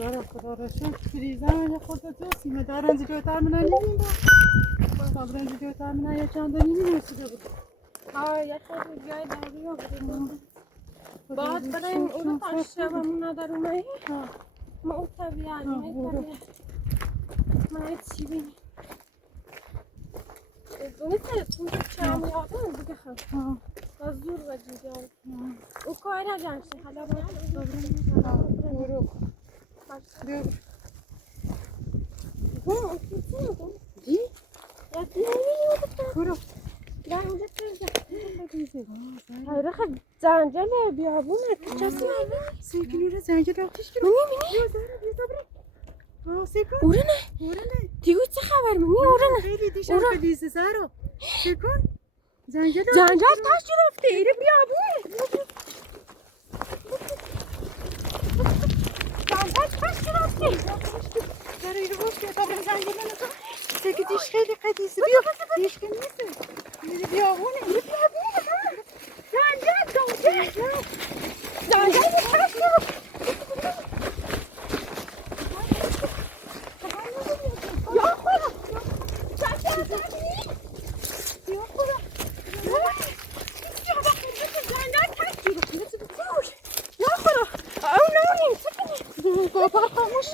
زارا خدا را شکر فریزم خودت سیمه دارنجی جوتر من نمیدیم دارنجی جوتر من یا چند نمیدونسته بود یک خود جای داری ها بودیم باید بریم اون پاشه و من ندارم ما اون طبیعت من هیچ چی بینیم دونه تلتون که چند یادم بگه خب از زور و جیجان او کار نجمشه حالا برو جی؟ یا دیگه برو در اونجا ترزه خب زنجله بیابونه کچاسی نگه سیکنوره زنجل آتیش کرد منی سیکن اورنه دیگو چه خبر منی اورنه خیلی دیشب فلیزه زارو سیکن زنجل تاش رفته ایره بیابونه زنجل تاش رفته زارو ایره باش که تا برم زنجل نکن سیکن دیش خیلی قدیسه بیا دیش که نیسته ایره بیابونه زنجل تاش رفته بابا خاموش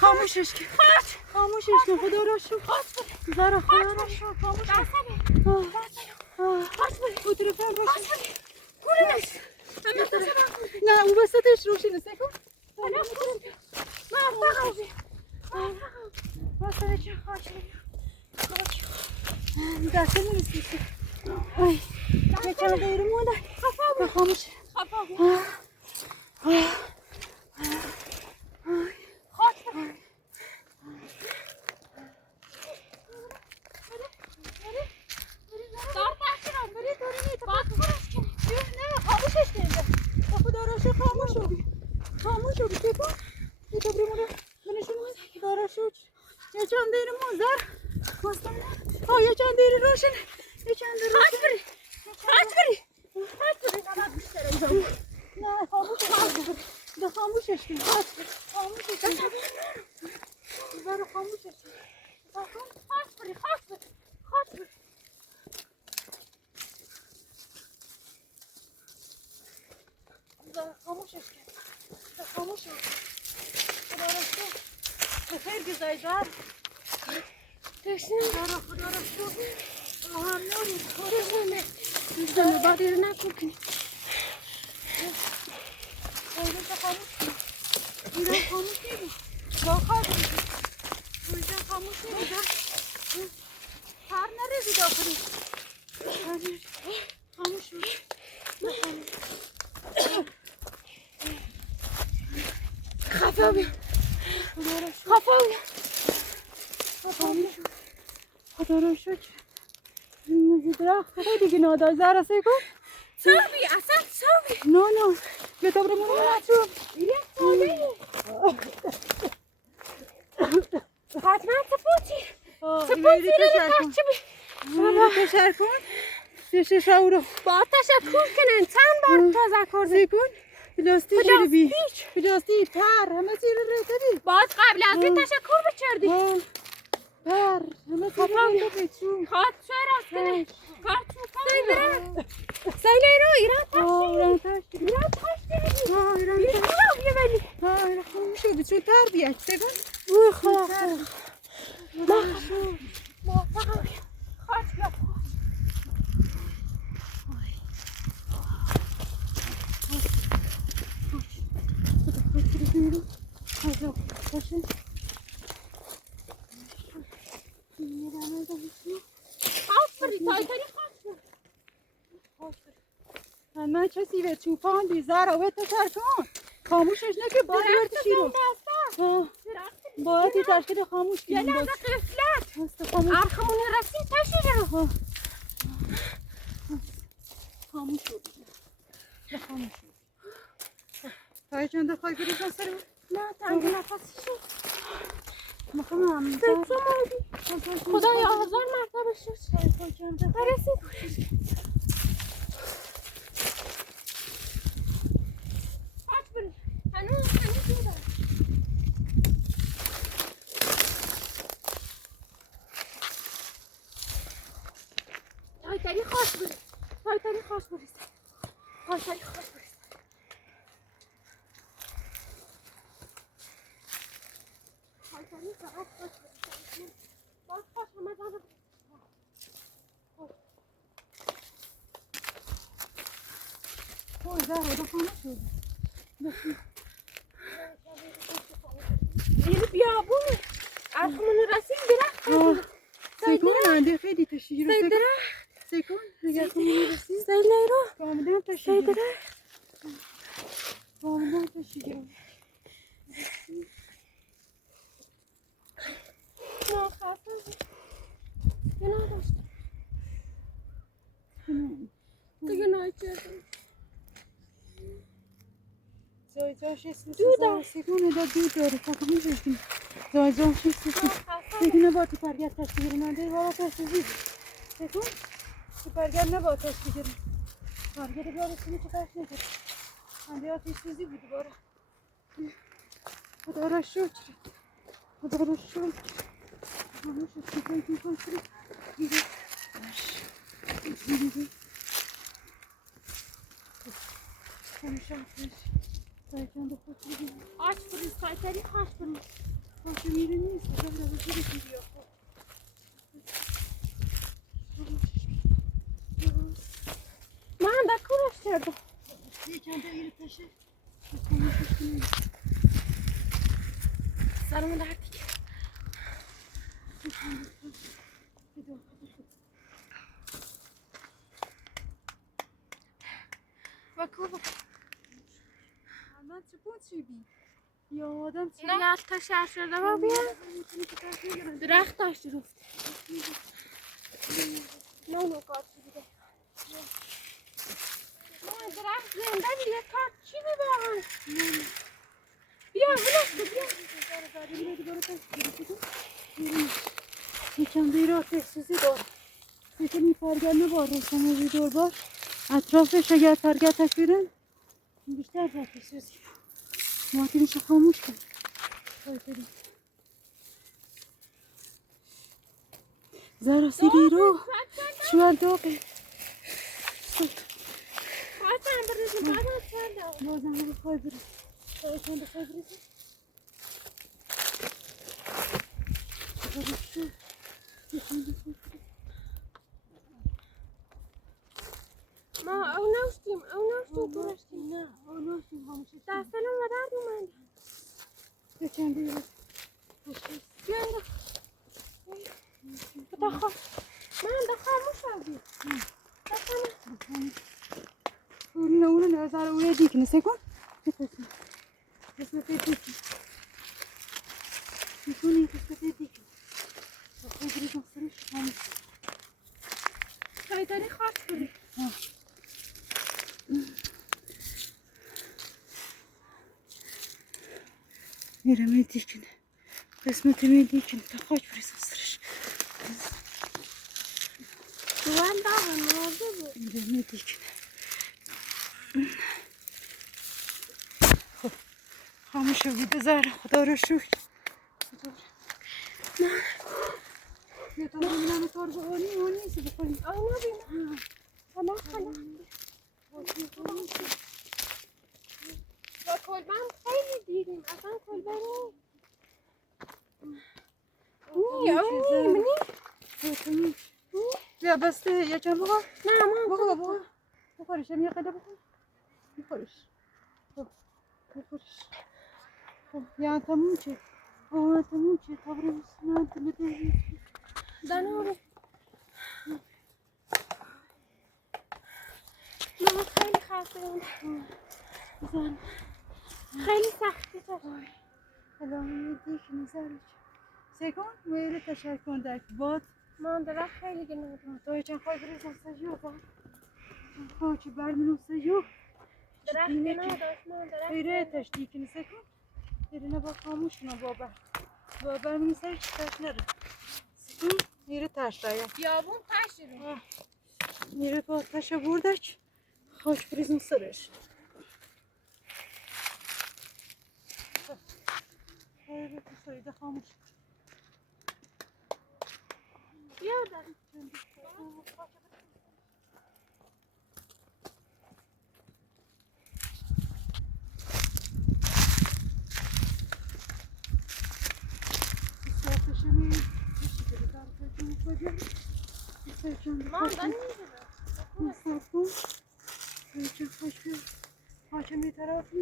خاموشش کن خاموشش کن خدا را شکر زارا خدا را شکر خاموش کن تلفن روشن نه او وسطش روشن سکن دسته نیستی یه چند دقیقه مونده خاموش خدا را شکر درخت خیلی نادر زهرا سیکن صوبی اصلا صوبی نه به تو برمون نشون حتما سپوتی تشکر کن تشکر رو با تشکر کنن چند بار تذکر سیکن پلاستی رو بی پلاستی تر همه چی رو ریده باز قبل از این تشکر بچردی پر همه چی رو ریده چون خواهد چرا از کنه کارتون سیله رو ایران تشتی ایران خاموش شده چون تر بیاد سیکن من کسی به چوپان بیزار و تشکر کن خاموشش نکه باید برد شیرو باید یه تشکر خاموش یه کنیم لحظه قفلت ارخمون رسید تشیره خاموش شد خاموش شد تایی چند دفعه بریزن سر نه تنگ نفسی شد مخمم فکرم آبی خدایا 1000 مرتبه شد برسید پاک بری هنوز دیدم تایتری خاص بری تایتری خاص بری تایتری خاص بری تایتری فقط خاص بری باز خاص همه زنه اوه زهره دخانه شد این بیابونه از خونه رسید درخت سکون منده خیلی تشیگی رو سید سکون اگر خونه رسید سید نیرو کاملا تشیگی سید کاملا تشیگی رو نه خسته گناه داشتم دیگه نایچردم زایزاش اسم دودم. سکون دا دود داره فکر میششتیم زایزاش اسم سکون با تو پرگرد تشیگی رو نده بارا تشیگی سکون تو پرگرد نبا تشیگی رو پرگرد بارا سنی تو قش نگیر انده آتیش سوزی بودی بارا خدا را شکر خدا را شکر همه شکر کنی کن شکر دیگه دیگه همیشه آتیش سایکن دو خود دیگه آش بریز تایتری خاص بریز باشه میره نیست خدا را بزرگی کنی یا خود من در کورش کردم یکم تا ایره تشه سرمو دردی کرد و کوبا من چپون چی بی یا آدم چی اینا تا شهر شده با بیا درخت داشت رفت نه اونو کار چی بیده نه درخت زنده بیده کار چی بیده بیا بلست بیا یکم دیر آتش سوزی دار یکم این پرگر نبار روشن از دور باش اطرافش اگر پرگرتش بیرن بیشتر آتش سوزی ماتینش خاموش کن زارا سیری رو شوار داغه خواستم بریزم بعدم کردم بازم رو بخواه بریز چند بخواه بریزی ما او نشتیم برشتیم نه ناشتیم هموشه دستلم و درد اومد یکم دیر بیا اینجا بتا خواه من دا خاموش شدی اونو نظر اونه دیکنه سکن قسمت دیکن میکنی این قسمت دیکن خیلی بریزم سرش هموش تایتری خاص بری میرم این دیکنه قسمت می دیکنه تا خاک بریزم سرش دوان داغن مرده بود میرم این دیکنه خب خاموش بوده زهر خدا رو شکر بیا تا ببینم کار بخوری یا نیست بخوری او نبینم خلا با کلبم خیلی دیریم اصلا کلبه نی بیا بسته یکم بخور نه ما بخور بخورش یه قده بخور بخورش بخورش یا تموم چه تموم چه تا برم سنان تلده دانو نه خیلی خسته زن خیلی سختی تو الان دیگه نزارش سکون میره تشکر در باد من درخت خیلی گناه تو چند خواهی بریزم سجیو زن خواهی چه برمینم سجیو درخت گناه داشت من درخت ایره تشتیکنی سکون ایره نبا خاموش کنم بابا بابامın sarı taşları. Sıkın yeri taşlaya. Yavrum taşırım. Yeri bu taşa vurduk. Hoş prizin sırır. Evet, sayıda kalmış. Yavrum. Hakemi tarafı.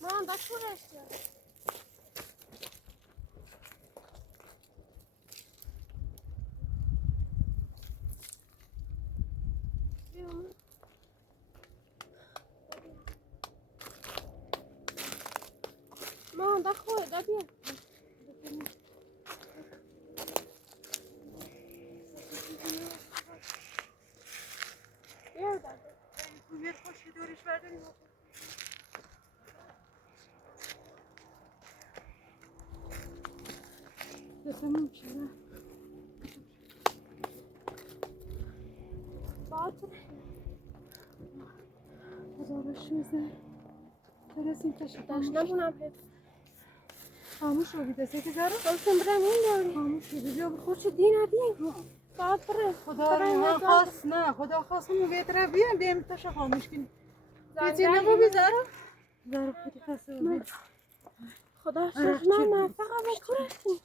Mama da kurası. Mama da koy da bir. Yavrum. Bir hoş bir dönüş verdin. Tamam şimdi. Batır. Uğraşıyoruz. Keresin taşı. Taşına buna hep. Hamuş o bir de 8 ara. Olsun bırak ne yavrum. Hamuş o bir de bu Hoş din değil. Batır. خدا نه خاص نه خدا خاص مو بهتره بیام بیم تاشا خاموش کنیم پیچی نبو بیزاره زاره خودی خسته بود خدا شکر من فقط بکرسیم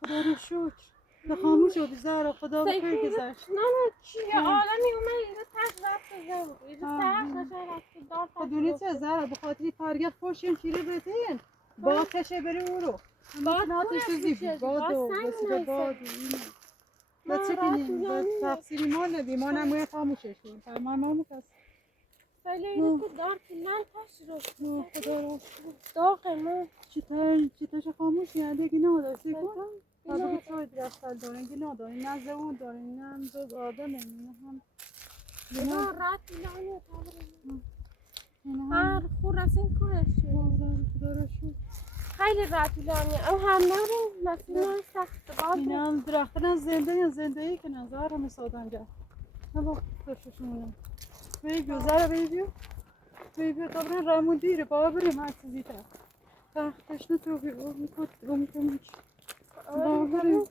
خدا رو شکر ده خاموش شد زاره خدا بخیر گذشت نه نه چیه آدمی اومد اینجا تک رفت زن اینجا سرک نشه رفت دار خدونی چه زاره بخاطری تارگت خوشیم چیره بتین با کشه بری او رو باد ناتش زیب باد و بسیده باد و اینه بچه کنیم به تقصیری ما نبی ما نموی خاموشش کنیم فرمان ما مکس ولی اینو که دار کلن پاش رو خدا رو داغه من چیتاش خاموش یعنی دیگه نداشتی کن بابا توی درستال دارن که ندارن نه زبون دارن نه هم زوج آدمه نه هم اینا رات لعنه هر خورسین کورش خدا رو شد خیلی رات لعنه او هم نریم مثلا سخت باد اینا هم درختن زنده که نظر رو مسادن گرد نه با خوششون بی گذره بی طبعا رامون دیره بابا بریم هر چیزی تا تختش نتوقی او میکنم بابا بریم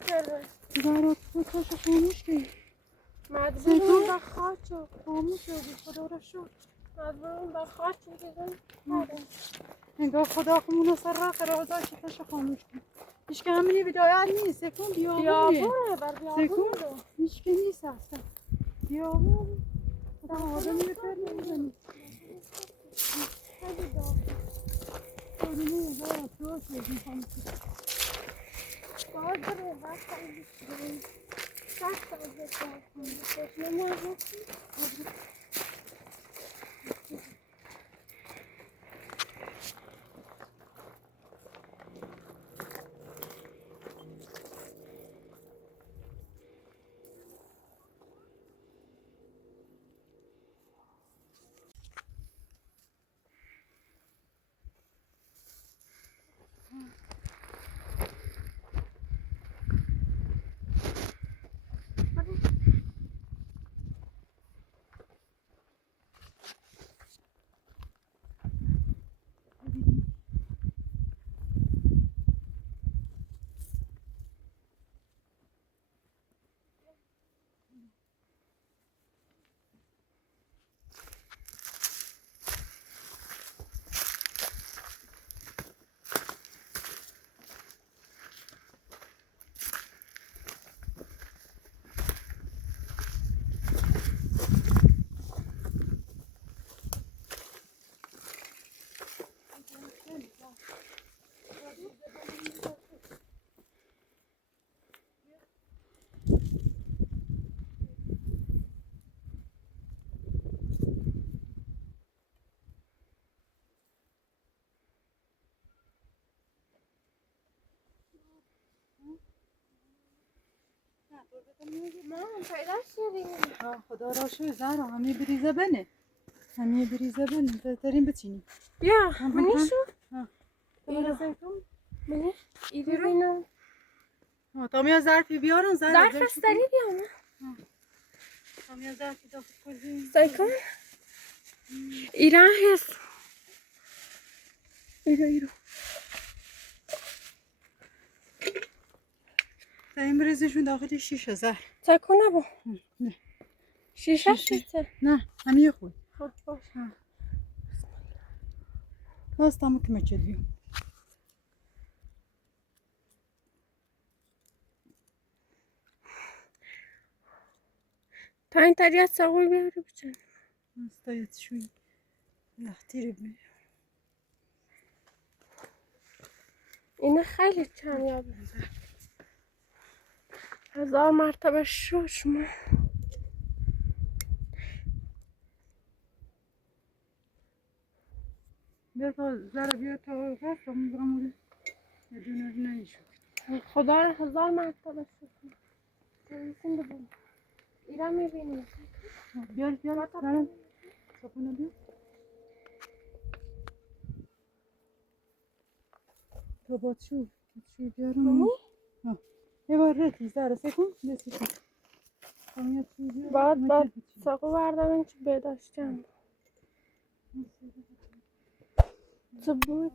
دارات خودش خاموش کنی مدبرون با خاچو خاموش شدی خدا رو شد مدبرون با خاچو بزن انگار خدا خمون سر را قرار داشت تش خاموش کن هیچ که همینی بدایت نیست سکون بیابونه بر بیابونه هیچ که نیست اصلا بیابونه خدا آدم یه پر نمیزنی خیلی داغ آدمی دارد تو شدی خاموش باد بره باد خیلی سخت از داغ نمیازه ما پیدا شدیم خدا را شو زهرا همی بریزه بنه همه بریزه بندیم بهترین بچینیم بیا منیشو ایرو زیتون منیش ایرو اینو تامیا ظرفی بیارن ظرف استری بیام تامیا ظرفی داخل کنیم زیتون ایران هست ایرو این بریزشون داخل شیشه زهر تکو نبو نه شیشه شیشه نه همه خود خب باش باز تامو که مچدیم تا این تریت ساقوی بیاری بچن استایت شوی لحتیری بی اینه خیلی کمیابه 1000 مرتبه شما بیا تا ذره بیا تا غرف تا میبرم یه دونه نمیشو خدا رو 1000 مرتبه شما تنسیم ببین ایران میبینیم بیار برم صفونه بیا تا باتشو بیارم یه بار رتی زره سکن دستی بعد ساقو بردارم که بداشتم چه بود؟